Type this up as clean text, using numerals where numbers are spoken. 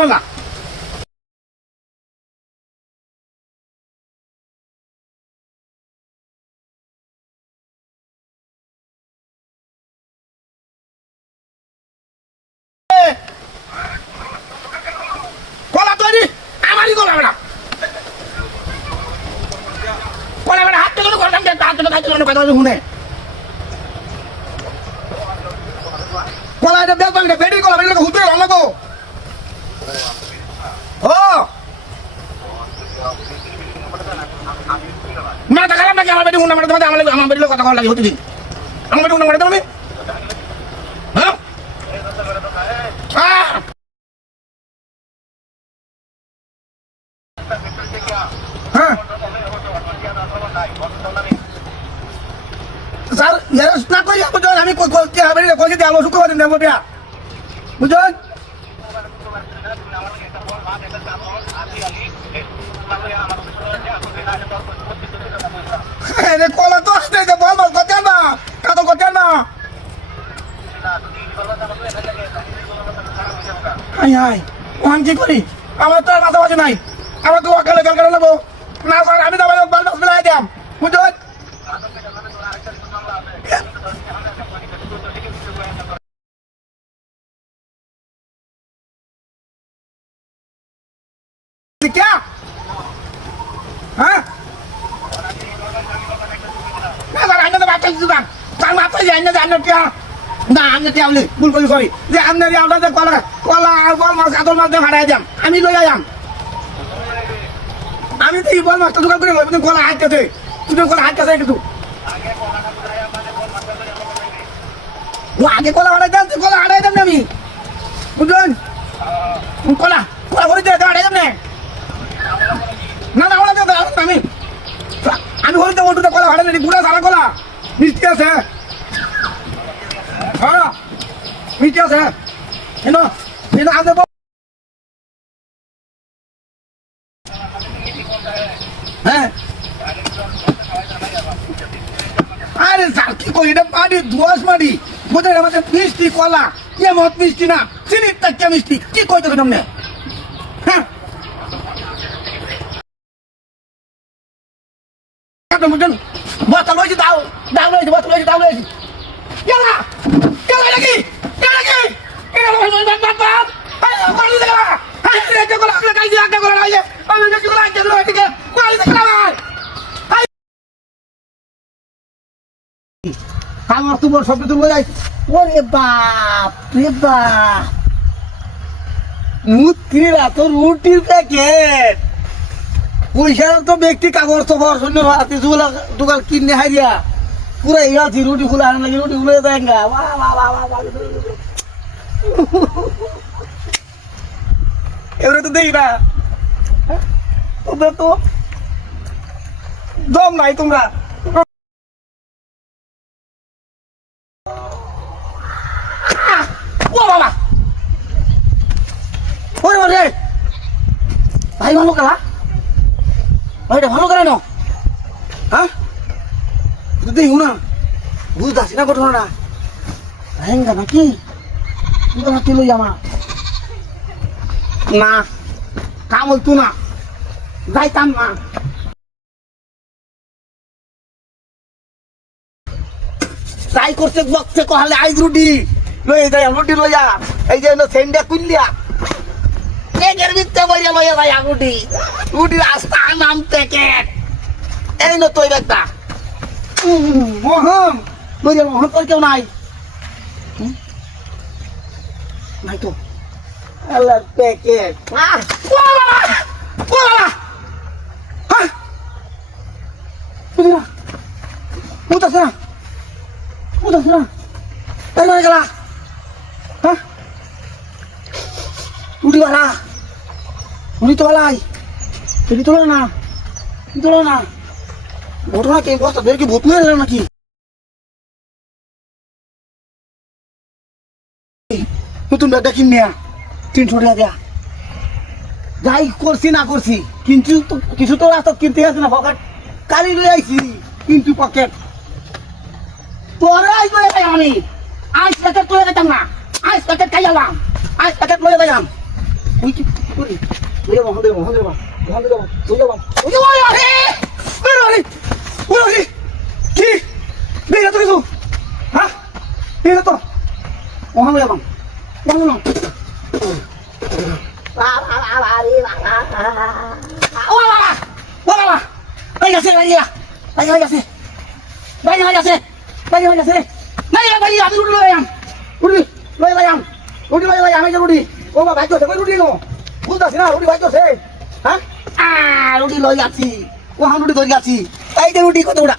কলা কলা তৈরি আমারই কলা বেড়া কলা বেড়া হাত থেকে করতাম কথা শুনে কলা এটা বেশ বাংলা বেড়ি কলা বেড়ি হুতে ভালো লাগো ও না দেখালাম নাকি আমার বেড়ি হুন্না মারতে আমার বেড়ি কথা কল লাগে হতে দিন আমার বেড়ি হুন্না মারতে আমি হ্যাঁ হ্যাঁ স্যার না কই বুঝুন আমি কই হবে কই দিতে আলো শুক্রবার দিন দেবো দিয়া বুঝুন রে কলা তো আসতে বল বল করতে না কাতো করতে না হাই হাই ওখান কি করি আমার তো মাথা বাজে নাই আমার তো ওকালে গাল করে নেবো না স্যার আমি দাবাই বাল বাস মিলাই দিলাম বুঝুন क्या हाँ ना सर आने तो बात चल चुका सर बात तो जाने जाने क्या ना हमने क्या बोले बिल्कुल सॉरी जे हमने ये आउट से कॉला कॉला बॉल मार काटो मार दे हराया जाम আমি লই আয়াম আমি তো এই বল মারতে দোকান করে লই তুমি কলা হাঁটতে তুমি কলা হাঁটতে কিন্তু ও আগে কলা হাঁটাই দেন তুই কলা হাঁটাই দেন আমি বুঝুন কলা কলা করে দে হাঁটাই দেন না না ওরা দাও আমি আমি বলতে বলতে কলা হাঁটাই দেন পুরো সারা কলা মিষ্টি আছে হ্যাঁ মিষ্টি আছে এনো এনো আগে হ্যাঁ আরে স্যার কি করি এটা পানি দোয়াশ মাটি বোঝাই আমাদের মিষ্টি কলা ইয়ে মত মিষ্টি না চিনির টাকা মিষ্টি কি কইতে তোমরা হ্যাঁ বুঝুন বস্তা লইছি দাও দাও লইছি বস্তা লইছি দাও লইছি কেলা কেলা নাকি কেলা কি কেলা বাপ বাপ মারি দে কেলা হাই রে কলা আপনি কাই দিয়ে আটা কলা আইয়ে আমি দেখি কলা আইতে দিলো এদিকে মারি দে কেলা ভাই আমার তো বড় শব্দ তুলে যাই ওরে বাপ রে বাপ মুত্রিরা তো রুটির প্যাকেট পয়সা তো ব্যক্তি কাগজ তো বড় শূন্য হাতে দোকান কিনে হারিয়া পুরো ইয়াছি রুটি খুলে আনা লাগে রুটি খুলে দেঙ্গা বাহ বাহ বাহ বাহ এবারে তো দেখি না তোমরা তো দম নাই তোমরা ও বাবা ওরে ওরে ভাই ভালো কালা ভাইটা ভালো করে না হ্যাঁ যদি না বুঝতে আসি না ঘটনাটা হ্যাঙ্গা নাকি তুই লই আমা না কামল তু না যাইতাম না ট্রাই করতে বকতে কহালে আইজ রুটি লই যাই রুটি লইয়া এই যে সেন্ডা কুইলিয়া এর ভিতরে বইয়া লইয়া যাই রুটি রুটি রাস্তা নাম প্যাকেট এই না তুই একটা মোহন লইয়া মোহন তোর কেউ নাই নাই তো আল্লাহ packet Putas na! Tayo na kala! Ha? Udi wala! Dito walay! Dito lang na! Dito lang na! Boto na kayo basta dahil kibuto na lang naki! নতুন ব্যাগটা কিনে নিয়া 300 টাকা দেয়া যাই করছি না করছি কিন্তু কিছু তো রাস্তা কিনতে আছে না পকেট কালি লই আইছি কিন্তু পকেট তোরে আইব আমি আইস প্যাকেট লই যেতাম না আইস প্যাকেট খাইলাম আইস প্যাকেট লই যাইলাম Uy, uy. Mira, bajando, bajando, bajando. Uy, uy, uy. কি বের তো কিছু হ্যাঁ বের তো ওখানে যাবাম ওখানে না ও বাবা এই আছে এই আছে ভাই আমি রুটি লইয়াম আমি রুটি ও বাবা ভাই তো রুটি নো বুঝতাছি না রুটি ভাই তো হ্যাঁ রুটি লই যাচ্ছি ওখানে রুটি ধরে যাচ্ছি এই যে রুটি কত ওটা